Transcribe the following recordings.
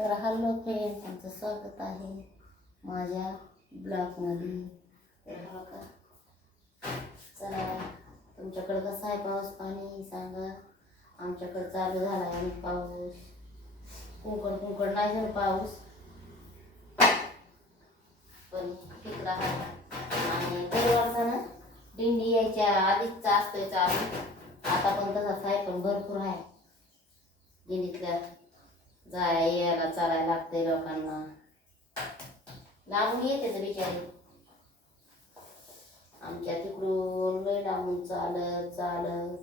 तर hello friend तुमचं स्वागत आहे माझ्या ब्लॉगमध्ये. तर हो का चला तुमच्याकडं कसं आहे पाऊस पाणी सांगा. आमच्याकडं चालू झाला आहे पाऊस. कुंकड कुंकड नाही झालं पाऊस. पण ठीक राहिला आणि दरवर्षानं दिंडी यायच्या आधीच असतोय चालू. आता पण तसाच आहे पण भरपूर आहे. दिंडीतल्या जायला यायला चालायला लागते लोकांना. लांबून येते तर बिचारी. आमच्या तिकडून लय लांबून चालत चालत.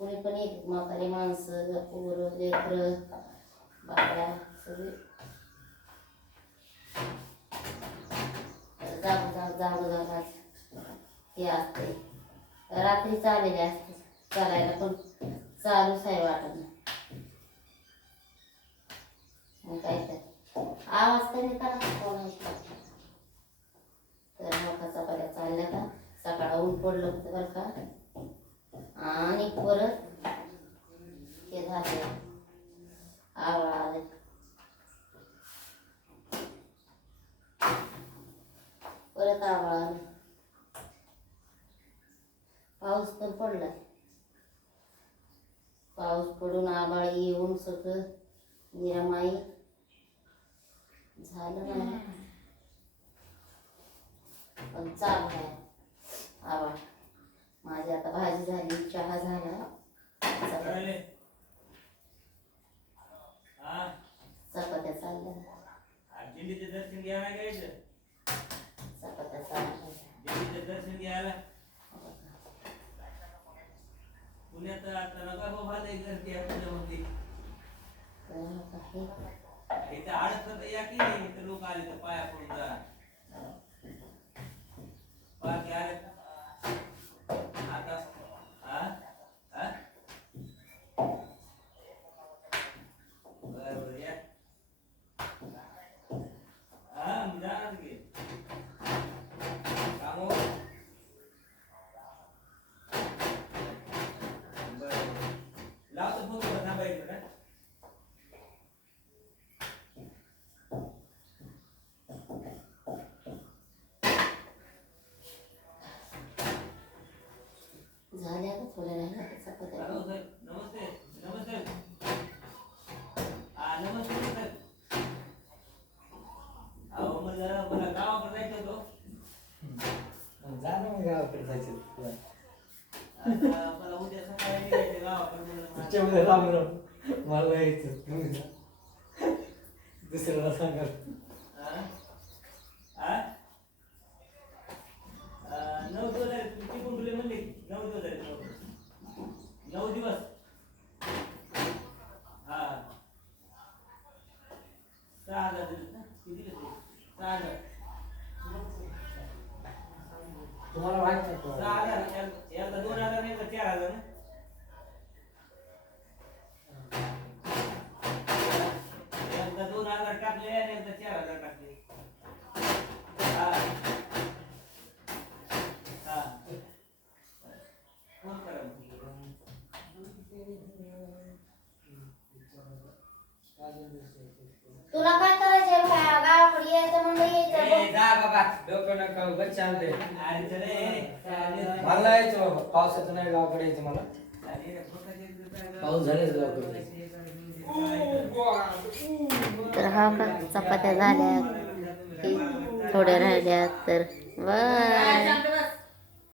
कुणी पण येते म्हातारी माणसं पोरं लेकरं बाया सगळे. जाग जाग जाग जाग हे असते रात्री चाललेले असते. चालायला पण चालूच आहे वाटत नाही. आवाज कमी करा तर मोठा चपात्या चालल्या का? सकाळ ऊन पडलं होतं बरं का. आणि परत हे झाले. आवळा आले. परत आवळा आले. पाऊस पण पडला. पाऊस पडून आबाळ येऊन सगळं निरामाई झालं नाही पण चालू आहे. आवाज माझी आता भाजी झाली चहा झाला. चपात्या चालल्या. दर्शन घ्यायला चपात्या चालल्या दर्शन घ्यायला. पुण्यात आता नका हो भाले गर्दी तर काही इथे अडचण या की नाही? लोक आले तर पाया पडून जा बाकी आले आता हा हा बरं बरं या हा मी जाणार की कामो बरं लावतो फोन करा थांबायचं का झाल्या का थोड्या राहिल्या का चपात्या हॅलो सर नमस्ते नमस्ते हा नमस्ते सर अहो मला मला गावाकडे जायचं होतं जा ना मग गावाकडे जायचं मला उद्या सकाळी निघायचं गावाकडे म्हणून तुमच्यामध्ये राम राम मला यायचं तुम्ही जा. दुसऱ्याला सांगा. तुम्हाला एकदा दोन हजार नाही तर चार हजार ना एकदा दोन हजार टाकले आणि एकदा चार हजार टाकले. हा. हा. फोन करा. तुला काय जा बाबा. डोकं नका. मला नाही यायचं बाबा. पावसाचं नाही गावाकडे यायचं मला. पाऊस झालेच गावाकडे तर हा का चपात्या झाल्या थोड्या राहिल्या तर बाय